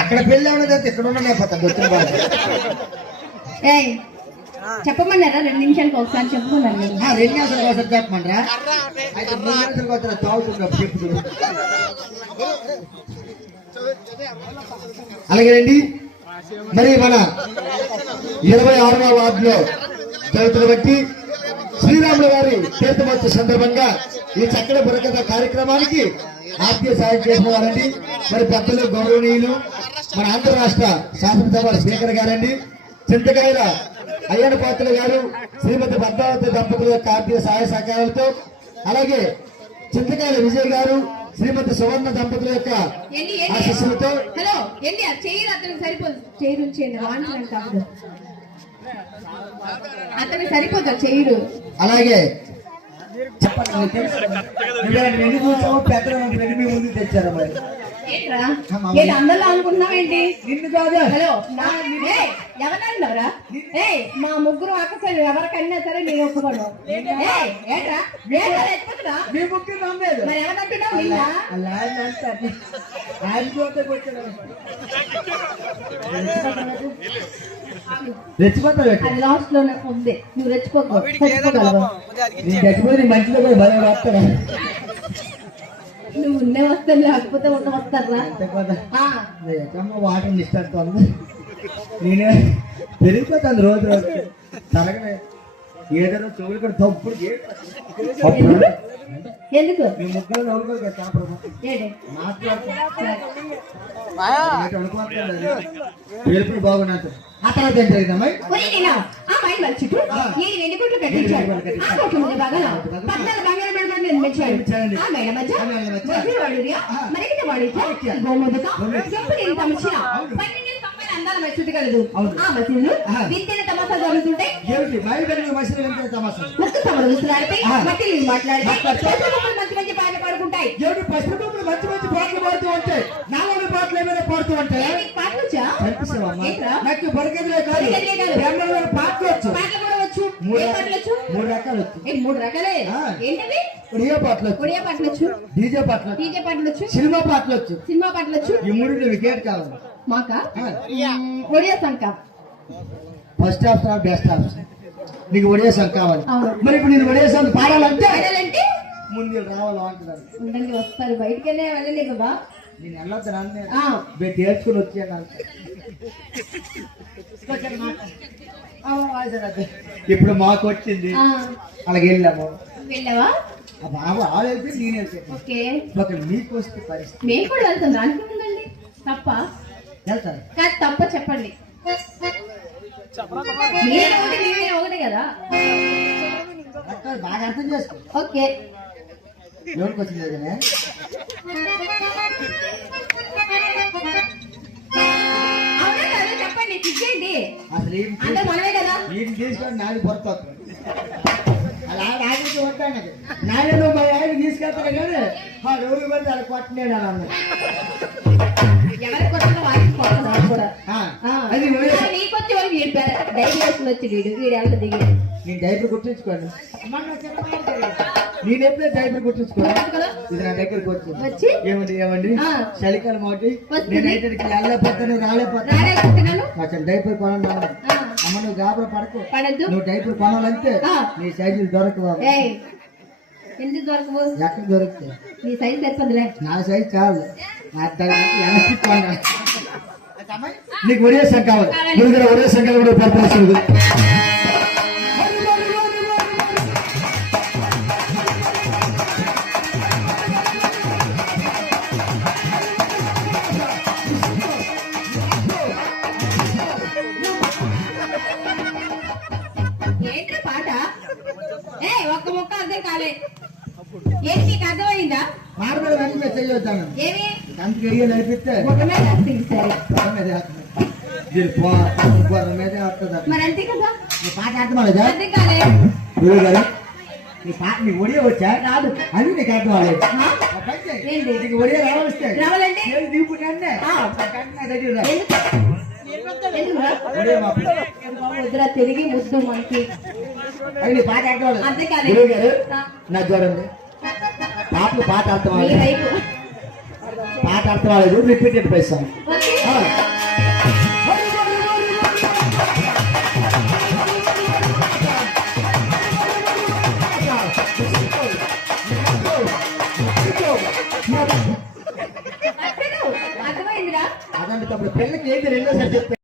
అక్కడ పెళ్లి ఉన్నదైతే ఇక్కడ ఉండనే పోతాను వచ్చిన బాగా. చెప్పమన్నారా 2 నిమిషాలకు ఒకసారి చెప్పుకున్నాను. 2 నిమిషాలకు ఒకసారి చెప్పమనరా? అయితే 3 నిమిషాలకు ఒకసారి తాగుతున్నా చెప్పు. అలాగేనండి. మరి మన 26వ వార్డులో జరుగుతున్న బట్టి శ్రీరాములు గారి తీర్థమోత్సవ సందర్భంగా ఈ చక్కటి బుర్రకథ కార్యక్రమానికి ఆర్థిక సాయం చేసిన వారండి మరి పెద్దలు గౌరవనీయులు మన ఆంధ్ర రాష్ట్ర శాసనసభ స్పీకర్ గారండి చింతకాయల అయ్యన్న పాత్రులు గారు శ్రీమతి పద్మావతి దంపతుల యొక్క ఆర్థిక సహాయ సహకారాలతో అలాగే చింతకాయల విజయ్ గారు శ్రీమతి సువర్ణ దంపతుల యొక్క ఆశీస్సులతో అతను సరిపోతా చేయరు. అలాగే పెద్దలు ముందు తెచ్చారు మరి అందరూ అనుకుంటున్నావేంటి? నిన్ను కాదు. హలో ఎవరన్నారా? మా ముగ్గురు అక్కసారి ఎవరికైనా సరే నేను ఒప్పుకోను. మీ ముగ్గురు నమ్మలేదు మరి ఎవరంటున్నావు? రెచ్చిపోతావు. అది లాస్ట్ లోనే ఉంది. నువ్వు రెచ్చిపోతావు. మంచిగా కూడా భయం వస్తాడా? నువ్వు ఉన్నే వస్తాను లేకపోతే ఉన్న వస్తారా? వాటర్ ఇష్టం నేనే పెరిగిపోతాను రోజు రోజు తరగలే ఏదైనా చెవులు కూడా తప్పుడు ఎందుకు మీ ముగ్గురు నవ్వుకోరు పేరుపుడు బాగున్నట్టు ఆ తర్వాత ఏం జరిగిందమ్మా? పాడుతూ ఉంటాయి. నాకు బొరకెదులే కాదు మూడు రకాలు వచ్చు. 3 రకాలే ఏంటవి? ఒడియా పాటలు వచ్చు, డీజే పాటలు వచ్చు, సినిమా పాటలు వచ్చు. ఈ 3 వికెట్ కావాలి మాకా? ఒడియా సంక ఫస్ట్ హాఫ్ బెస్ట్ హాఫ్. నీకు ఒడియా సంఘ కావాలి. మరి ఇప్పుడు నేను ఒడియా సంఘ పాడాలంటే ముందు రావాలి అంటున్నారు. ఉండండి వస్తారు. బయటికి వెళ్ళలే బాబా. నేను వెళ్ళొద్దు నేర్చుకుని వచ్చాను. ఇప్పుడు మాకు వచ్చింది అలాగే వెళ్ళాము. వెళ్ళావా? బాబు ఆడైతే నేను వెళ్తాను. మీకు వస్తే పరిస్థితి మేము కూడా వెళ్తాం. దానికి ఉందండి తప్ప వెళ్తాను కాదు తప్ప చెప్పండి. ఒకటే కదా బాగా అర్థం చేసుకో. ఓకే ఎవరికి వచ్చింది కదా చెప్పండి. తిట్టండి అసలు మనమే కదా. వీటిని తీసుకొని నాది పొరపాటు అలా ఆడికి వస్తాను. నాయన మా ఆయన తీసుకెళ్తాను కానీ ఆ రోజు పడితే అలా కొట్టలేడు అలా అన్న. ఎవరికి కొట్టడం వారికి కొట్టడం కూడా. అది నీకొచ్చి వాళ్ళు డైరీ వచ్చి వీడు ఎంత దిగి నేను డైపర్ కుట్టించుకోండి. నేను ఎప్పుడే డైపర్ కుట్టించుకోండి. ఇది నా దగ్గరకు వచ్చి ఏమండి చలికాలం ఒకటి నేనైతే వెళ్ళలేకపోతాను రాలేకపోతాను. అసలు డైపర్ కొనాలి. అమ్మ నువ్వు గాబరా పడకు. నువ్వు డైపర్ కొనాలంటే నీ సైజులు దొరకవు. ఎందుకు దొరకవు? ఎక్కడ దొరుకుతాయి? నీ సైజు సరిపోదులే. నా సైజు చాలు. నీకు ఒరే సంఘ కావాలి. గురుగారు ఒరే సంఘాలు కూడా పడుతుంది. ఏంటి పాట? ఒక్క ముక్క అర్థం కాలే. ఏంటి నీకు అర్థమైందా? మాడబడి వెంటనే చేయొద్దాను. ఏమి అంతకు ఎరియ నడిపిస్తే మరి అంతే కదా. నీ పాట అర్థమలేదా? అర్థం కాలే. గురుగారు నీ పాట నీ ఒడియా వచ్చా రాదు అని నీకు అర్థం అవ్వలేదు. నీకు ఒడియా రావాలంటే ముద్ర తిరిగి ముద్దు మనకి నీ పాట అర్థం అంతే కాలే. నా చూడండి పాటలు పాట అర్థం పాట అర్థం కాలేదు, రిపీటెడ్ పైసాం. ఓకే అర్థమైందిరా అదంటే తప్పుడు పిల్లకి ఏంటి రెండోసారి చెప్తే